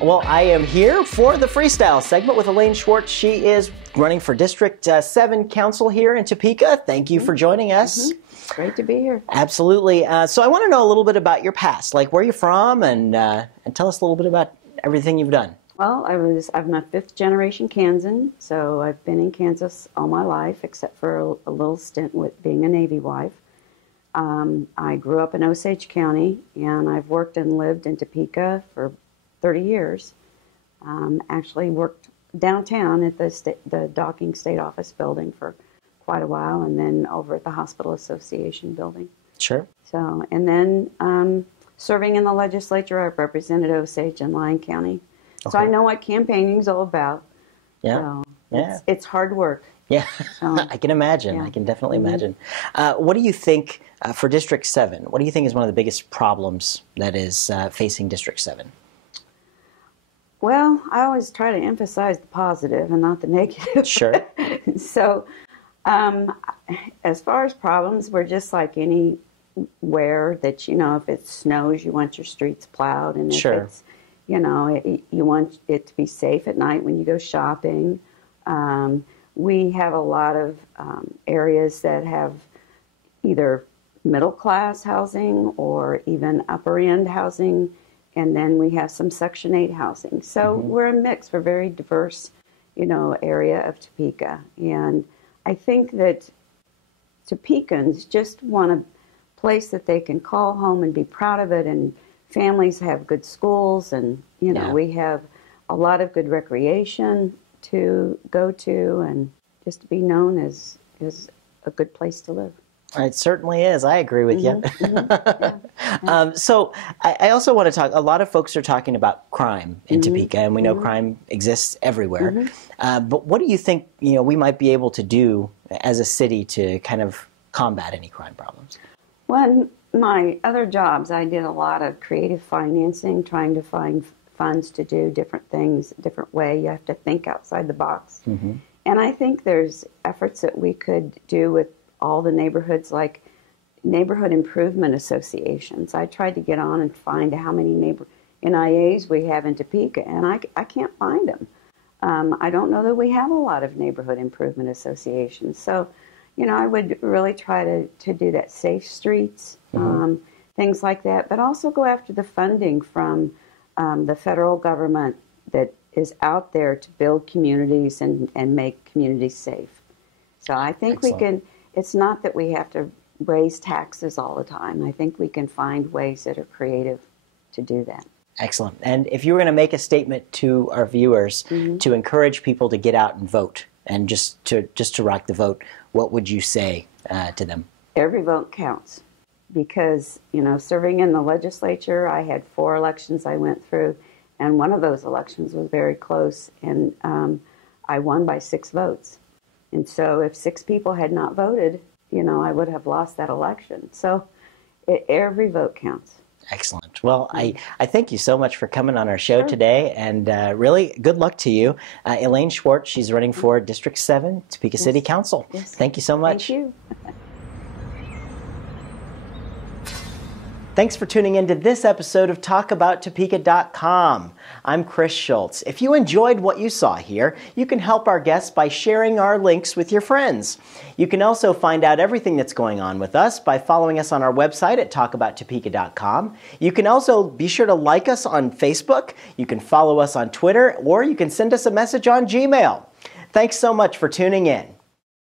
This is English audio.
Well, I am here for the Freestyle segment with Elaine Schwartz. She is running for District 7 Council here in Topeka. Thank you for joining us. Great to be here. Absolutely. So I want to know a little bit about your past, like where you're from, and tell us a little bit about everything you've done. Well, I'm a fifth-generation Kansan, so I've been in Kansas all my life, except for a little stint with being a Navy wife. I grew up in Osage County, and I've worked and lived in Topeka for 30 years. Actually worked downtown at the Docking State Office building for quite a while, and then over at the Hospital Association building. Sure. So, and then serving in the legislature, I've represented Osage and Lyon County. Okay. So I know what campaigning is all about. Yeah. So it's hard work. Yeah, I can imagine. Yeah. I can definitely imagine. What do you think for District 7? What do you think is one of the biggest problems that is facing District 7? Well, I always try to emphasize the positive and not the negative. Sure. So, as far as problems, we're just like anywhere that, if it snows, you want your streets plowed, and if it's, you want it to be safe at night when you go shopping. We have a lot of areas that have either middle-class housing or even upper-end housing, and then we have some Section 8 housing. So we're a mix. We're a very diverse, area of Topeka. And I think that Topekans just want a place that they can call home and be proud of it, and families have good schools, and, we have a lot of good recreation to go to, and just to be known as a good place to live. It certainly is. I agree with you. So I also want to talk, a lot of folks are talking about crime in Topeka, and we know crime exists everywhere. But what do you think we might be able to do as a city to kind of combat any crime problems? Well, in my other jobs, I did a lot of creative financing, trying to find funds to do different things a different way. You have to think outside the box. And I think there's efforts that we could do with all the neighborhoods, like neighborhood improvement associations. I tried to get on and find how many NIAs we have in Topeka, and I can't find them. I don't know that we have a lot of neighborhood improvement associations. So, I would really try to do that. Safe streets, things like that, but also go after the funding from the federal government that is out there to build communities and make communities safe. So I think we can, it's not that we have to raise taxes all the time. I think we can find ways that are creative to do that. Excellent. And if you were going to make a statement to our viewers to encourage people to get out and vote, and just to rock the vote, what would you say to them? Every vote counts, because, serving in the legislature, I had 4 elections I went through, and one of those elections was very close, and I won by 6 votes. And so if 6 people had not voted, I would have lost that election. So every vote counts. Excellent. Well, I thank you so much for coming on our show today, and really good luck to you. Elaine Schwartz, she's running for District 7, Topeka City Council. Yes. Thank you so much. Thank you. Thanks for tuning in to this episode of TalkAboutTopeka.com. I'm Chris Schultz. If you enjoyed what you saw here, you can help our guests by sharing our links with your friends. You can also find out everything that's going on with us by following us on our website at TalkAboutTopeka.com. You can also be sure to like us on Facebook, you can follow us on Twitter, or you can send us a message on Gmail. Thanks so much for tuning in.